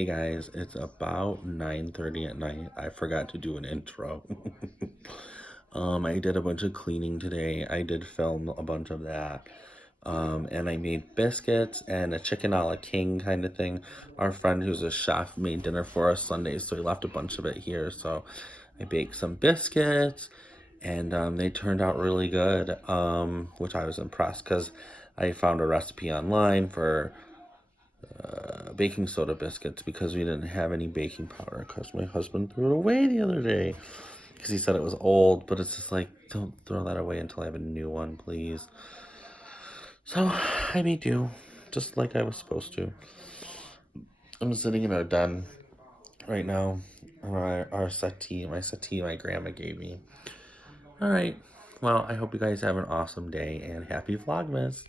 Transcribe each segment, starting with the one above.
Hey guys, it's about 9:30 at night. I forgot to do an intro. I did a bunch of cleaning today. I did film a bunch of that. And I made biscuits and a chicken a la king kind of thing. Our friend who's a chef made dinner for us Sunday, so he left a bunch of it here. So I baked some biscuits and they turned out really good, which I was impressed because I found a recipe online for baking soda biscuits because we didn't have any baking powder because my husband threw it away the other day because he said it was old, but it's just like, don't throw that away until I have a new one, please. So I made do, just like I was supposed to. I'm sitting in our den right now on our settee, my grandma gave me. All right, well, I hope you guys have an awesome day and happy Vlogmas.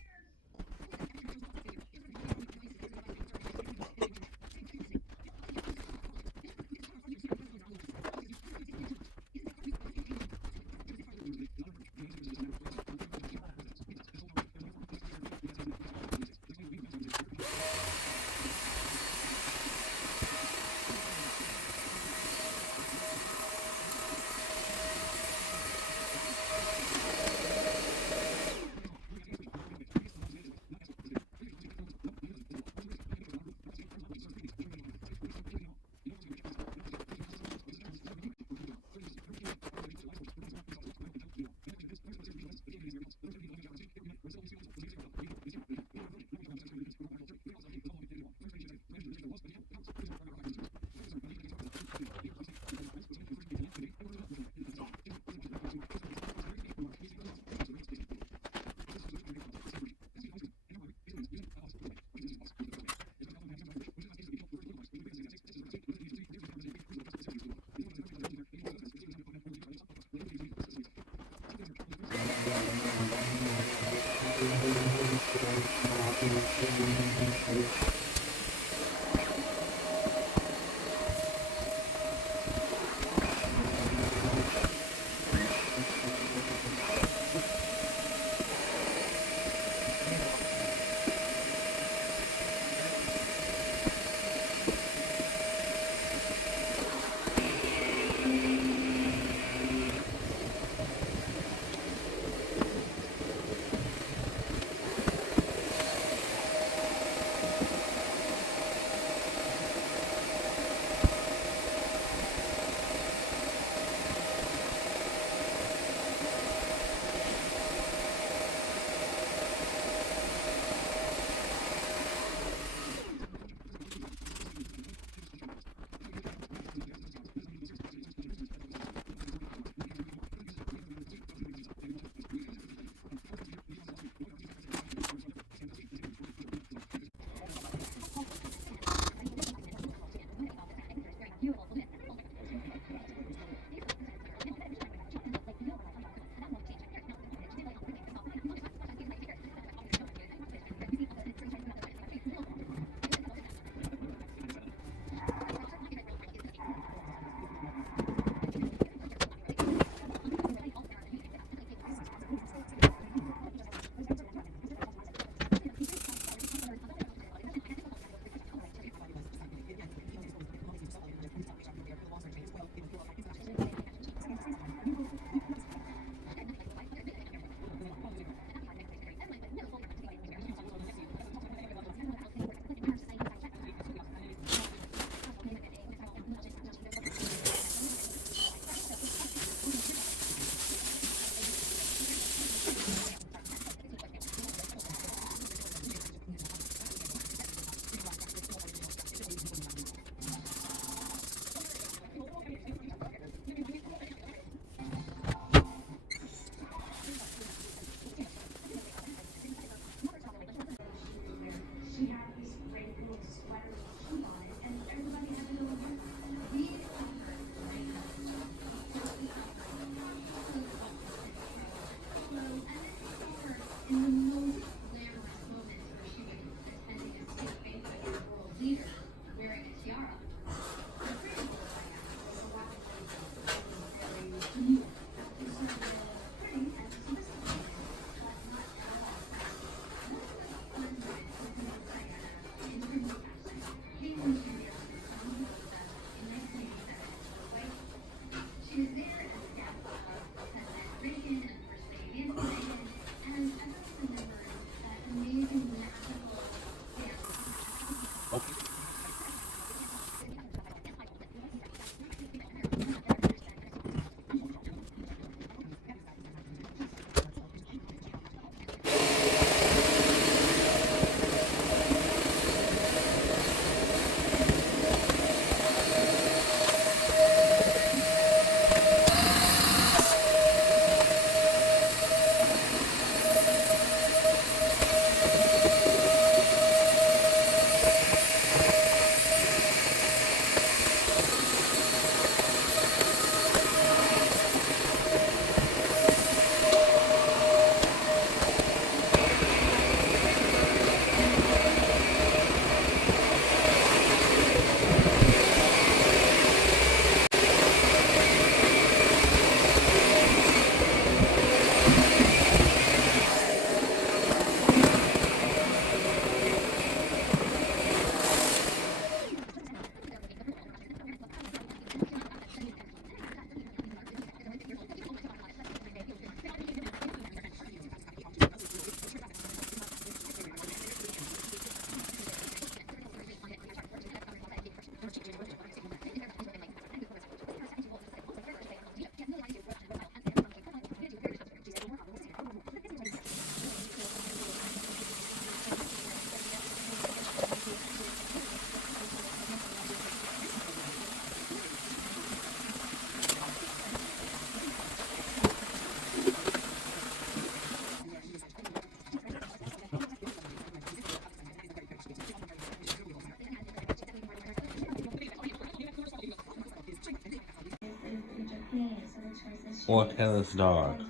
Look at this dog.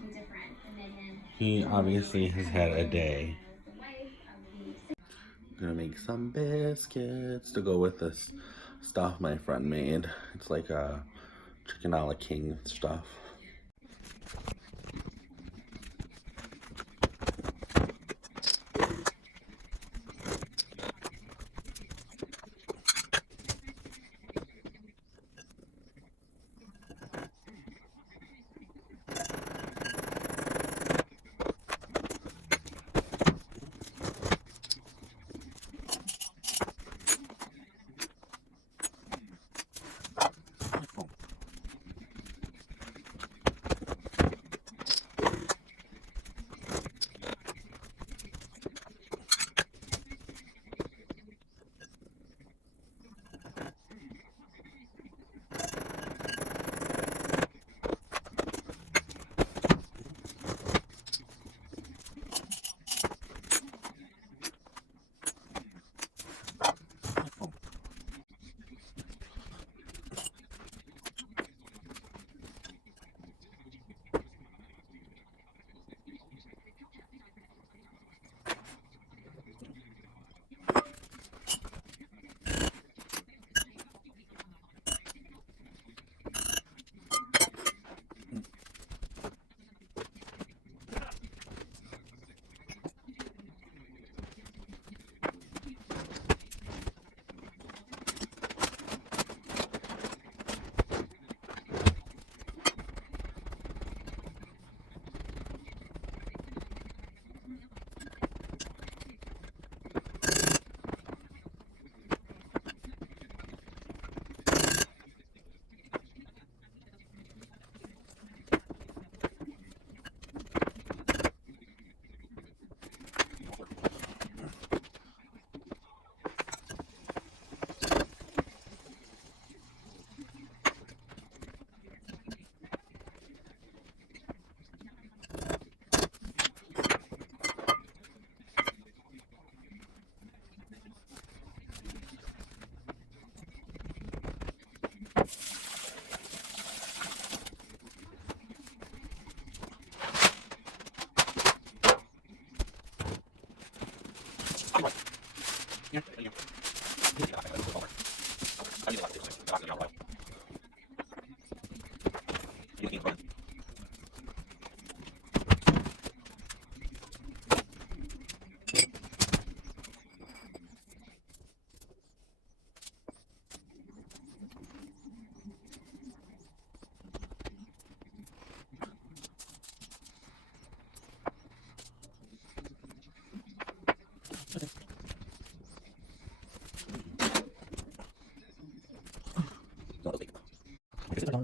He obviously has had a day. I'm gonna make some biscuits to go with this stuff my friend made. It's like a chicken a la king stuff.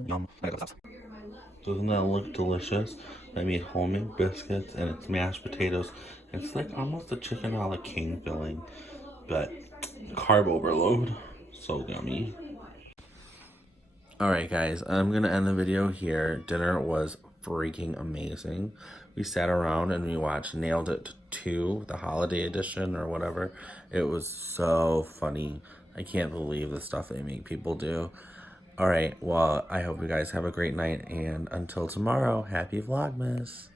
Yum. Doesn't that look delicious? I made homemade biscuits and it's mashed potatoes. It's like almost a chicken a la king filling, but carb overload. So yummy. Alright guys, I'm gonna end the video here. Dinner was freaking amazing. We sat around and we watched Nailed It 2, the holiday edition or whatever. It was so funny. I can't believe the stuff they make people do. Alright, well, I hope you guys have a great night, and until tomorrow, happy Vlogmas!